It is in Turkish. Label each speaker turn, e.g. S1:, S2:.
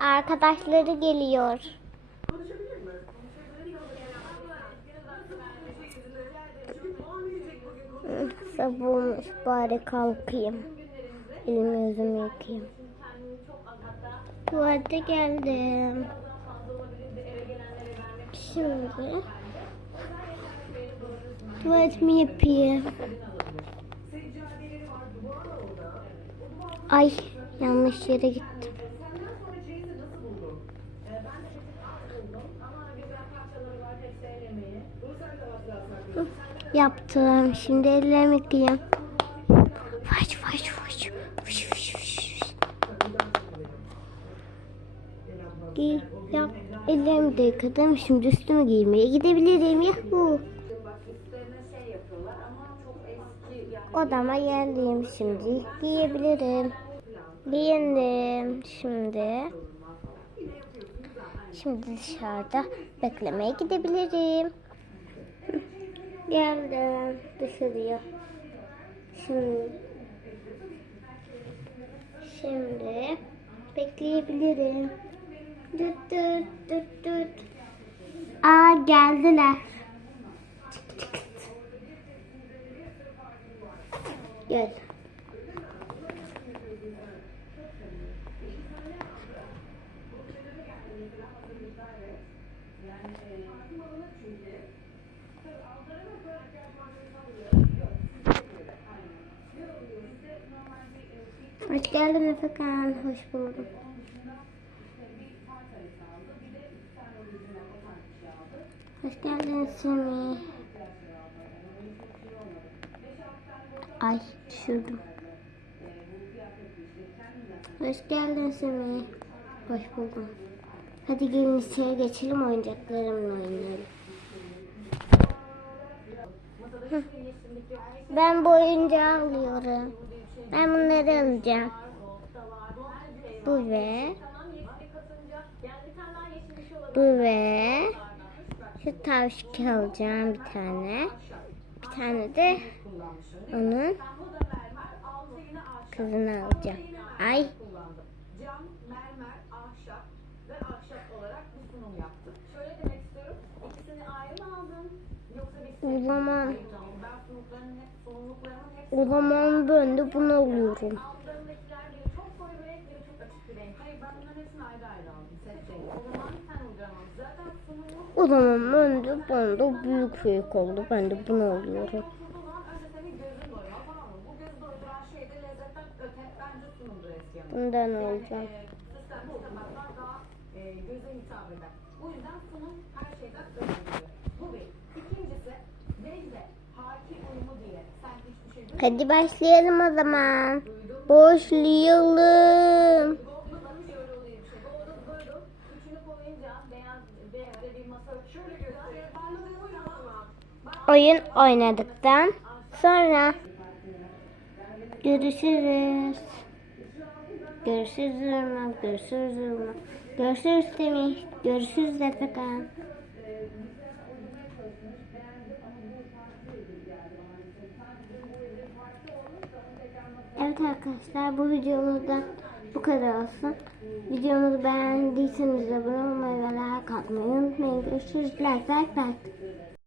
S1: Arkadaşları geliyor. Sabunmuş bari kalkayım. Elimi yüzümü yıkayayım. Tuvalete geldim. Şimdi tuvaletimi yapayım. Ay yanlış yere gittim. Yaptım. Şimdi ellerimi yıkayayım. Faş faş faş. Fış fış fış. Giy, yap. Ellerimi de yıkadım. Şimdi üstümü giymeye gidebilirim. Yahoo. Odama geldim. Şimdi giyebilirim. Giyindim. Şimdi Şimdi dışarıda beklemeye gidebilirim. Geldim dışarıya. Şimdi Şimdi bekleyebilirim. Düt düt düt düt. Aa geldiler. Gel. Hoş geldin Efekan. Hoş buldum. Hoş geldin Semih. Ay düşürdüm. Hoş geldin Semih. Hoş buldum. Hadi gelin içeri geçelim oyuncaklarımla oynayalım. Ben bu oyuncağı. Bunları alacağım. Bu ve bu ve şu tavşik alacağım bir tane. Bir tane de onun kızını alacağım. Ay
S2: kullandı.
S1: O zaman
S2: ben
S1: de bunu alıyorum.
S2: O zaman
S1: ben de ben de büyük büyük oldu. Ben de bunu alıyorum. Bundan alacağım.
S2: Daha e, göze. Bu yüzden sunum her şeyden önemlidir. Gösteriyor. Ben de buyurun ama.
S1: Oyun oynadıktan sonra görüşürüz. Görüşürüz Irmak. Görüşürüz Irmak. Görüşürüz Semih. Görüşürüz Efekan. Evet arkadaşlar bu videomuzdan bu kadar olsun. Videomuzu beğendiyseniz abone olmayı ve like atmayı unutmayın. Görüşürüz. Like like like.